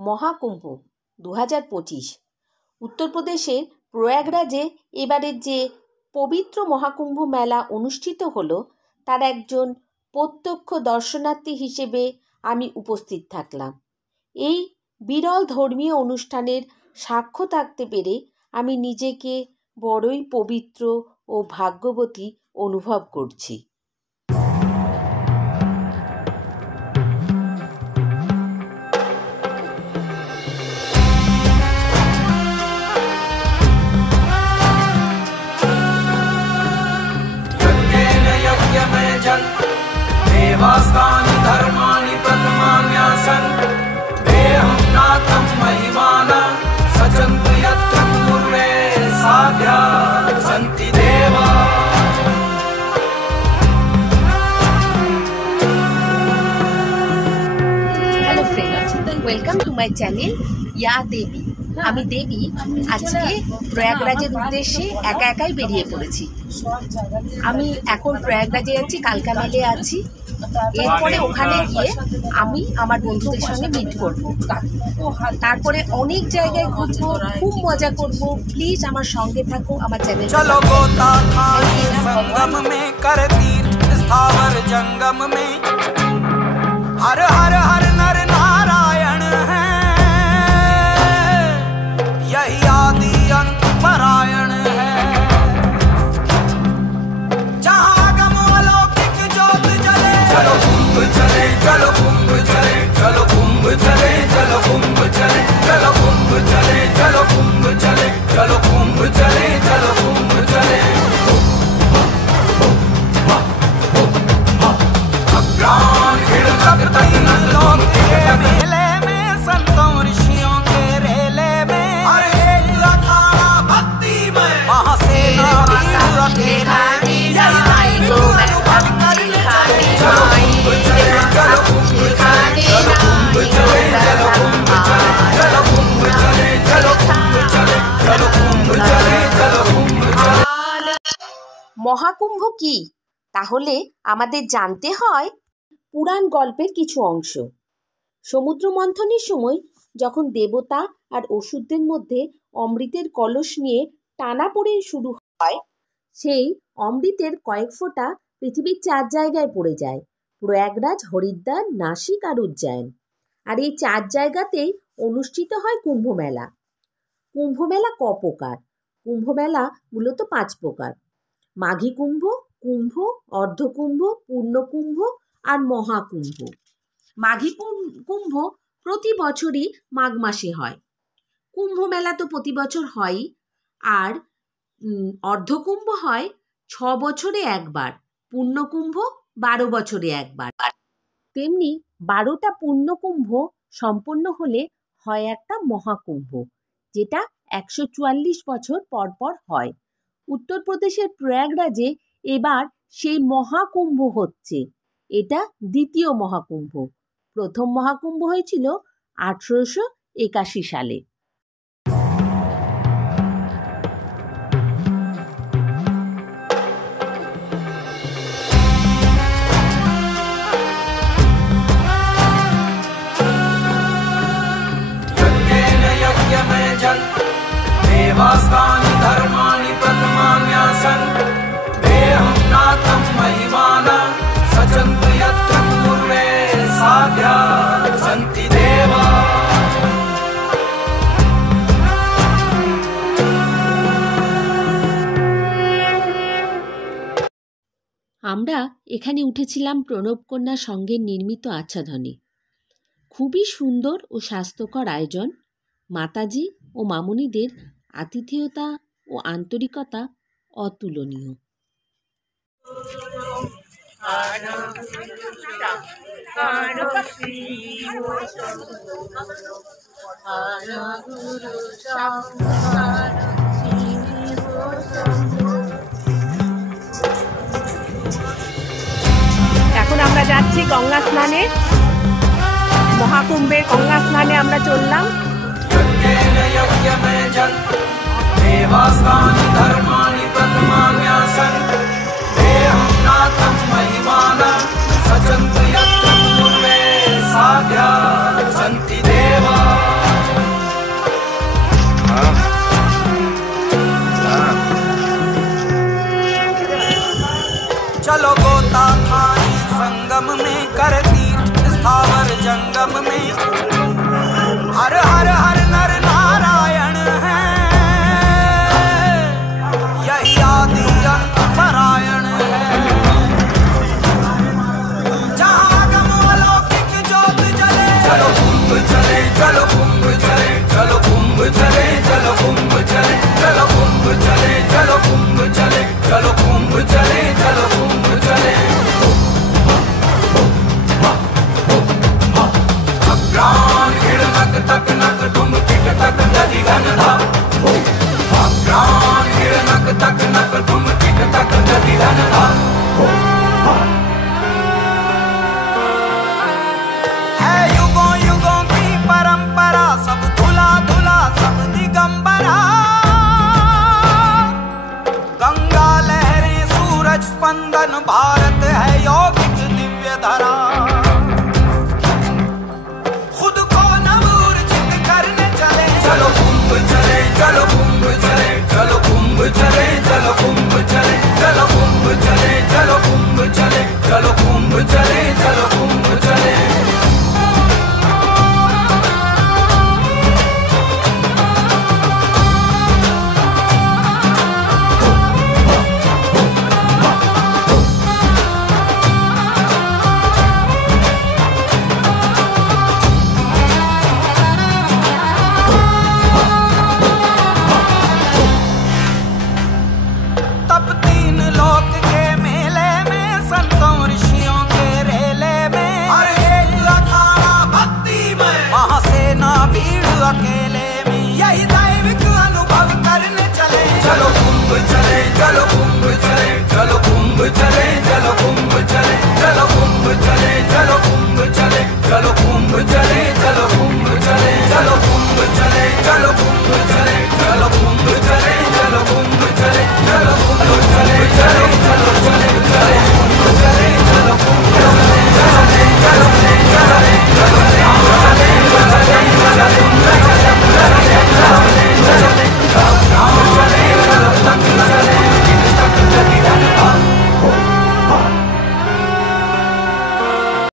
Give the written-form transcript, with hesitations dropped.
মহাকুম্ভ 2025 উত্তরপ্রদেশের প্রয়াগরাজে এবারের যে পবিত্র মহাকুম্ভ মেলা অনুষ্ঠিত হলো তার একজন প্রত্যক্ষ দর্শনার্থী হিসেবে আমি উপস্থিত থাকলাম। এই বিরল ধর্মীয় অনুষ্ঠানের সাক্ষ্য থাকতে পেরে আমি নিজেকে বড়ই পবিত্র ও ভাগ্যবতী অনুভব করছি। देवास्तानि धर्माणि प्रथमान्यासन् देहं नाथं महिमाना सचन्तु यत्र पूर्वे साध्या सन्ति देवा। Hello friends, welcome to my channel ইয়া দেবী। আমি দেবী আজকে প্রয়াগরাজের উদ্দেশ্যে একা একাই বেরিয়ে পড়েছি। আমি এখন প্রয়াগরাজে যাচ্ছি, কালকা মেলে আছি। এরপরে ওখানে গিয়ে আমি আমার বন্ধুদের সঙ্গে মিট করব, তারপরে অনেক জায়গায় ঘুরবো, খুব মজা করব। প্লিজ আমার সঙ্গে থাকো, আমার চ্যানেল। चलो गोता खाई संगम में कर तीर्थ स्थावर जंगम में हर हर हर नर नारायण है, यही आदि अंत परायण है। जहाँ आगम अलौकिक ज्योत जले, चलो कुंभ चले, चलो कुंभ चले, चलो कुंभ चले, चलो कुंभ चले, चलो कुंभ चले, चलो कुंभ चले, चलो कुंभ चले, चलो कुंभ चले। अज्ञान हिड़कत तीन लोक के मेले में, संतों ऋषियों के रेले में, अरे एक अखाड़ा भक्ति में, महासेना वीर अकेला में, चलो कुंभ चले, चलो कुंभ चले, चलो कुंभ चले, चलो कुंभ चले, चलो कुंभ चले, चलो कुंभ चले, चलो कुंभ चले, चलो कुंभ चले। মহাকুম্ভ কি? তাহলে আমাদের জানতে হয় পুরাণ গল্পের কিছু অংশ। সমুদ্র মন্থনের সময় যখন দেবতা আর অসুরদের মধ্যে অমৃতের কলস নিয়ে টানাপোড়েন শুরু হয়, সেই অমৃতের কয়েক ফোঁটা পৃথিবীর 4 জায়গায় পড়ে যায়: প্রয়াগরাজ, হরিদ্বার, নাসিক আর উজ্জয়ন। আর এই 4 জায়গাতেই অনুষ্ঠিত হয় কুম্ভমেলা। কুম্ভমেলা ক প্রকার? কুম্ভমেলা মূলত 5 প্রকার: মাঘী কুম্ভ, কুম্ভ, অর্ধকুম্ভ, পূর্ণকুম্ভ আর মহাকুম্ভ। মাঘী কুম্ভ প্রতি বছরই মাঘ মাসে হয়। কুম্ভ মেলা তো প্রতি বছর হয়ই। আর অর্ধকুম্ভ হয় 6 বছরে একবার, পূর্ণকুম্ভ 12 বছরে একবার। তেমনি 12টা পূর্ণকুম্ভ সম্পন্ন হলে হয় একটা মহাকুম্ভ, যেটা 144 বছর পর পর হয়। উত্তরপ্রদেশের প্রয়াগরাজে এবার সেই মহাকুম্ভ হচ্ছে। এটা দ্বিতীয় মহাকুম্ভ। প্রথম মহাকুম্ভ হয়েছিল 1881 সালে। देवास्तानि धर्माणि प्रथमान्यासन् देहं नाथं महिमाना सचन्तु यत्र पूर्वे साध्या सन्ति देवा। আমরা এখানে উঠেছিলাম প্রণবকন্যা সংঘের নির্মিত আচ্ছাদনে। খুবই সুন্দর ও স্বাস্থ্যকর আয়োজন। মাতাজি ও মামুনিদের আতিথেয়তা ও আন্তরিকতা অতুলনীয়। এখন আমরা যাচ্ছি গঙ্গা স্নানে। মহাকুম্ভের গঙ্গা স্নানে আমরা চললাম। देवास्तानि धर्माणि प्रथमान्यासन् देहं नाथं महिमाना सचन्तु यत्र पूर्वे साध्या सन्ति देवा। कुंभ चले, चलो कुंभ चले, चलो कुंभ चले, चलो कुंभ चले, चलो कुंभ चले, चलो कुंभ चले, चलो कुंभ चले, चलो कुंभ चले। अग्राण हिरणक तक नक धुम किट तक दधि घनधा। अग्राण हिरणक तक नक धुम किट तक दधि घनधा। है युगों युगों की परंपरा, सब धुला धुला सब दिगंबरा। गंगा लहरें सूरज स्पंदन, भारत है यौगिक दिव्य धरा। खुद को नवोर्जित करने चले, चलो कुंभ चले, चलो कुंभ चले, चलो कुंभ चले, चलो कुंभ चले, चलो कुंभ चले, चलो कुंभ चले, चलो कुंभ चले, चलो कुंभ चले। तब तीन लोक के मेले में, संतों ऋषियों के रेले में, हर एक अखाड़ा भक्ति में, महासेना भीड़ अकेले में, यही दैविक अनुभव करने चले। चलो कुंभ चले, चलो कुंभ चले, चलो कुंभ चले, चलो कुंभ चले, चलो कुंभ चले, चलो कुंभ चले, चलो कुंभ चले, चलो कुंभ चले, चलो कुंभ चले, चलो कुंभ चले, चलो कुंभ चले।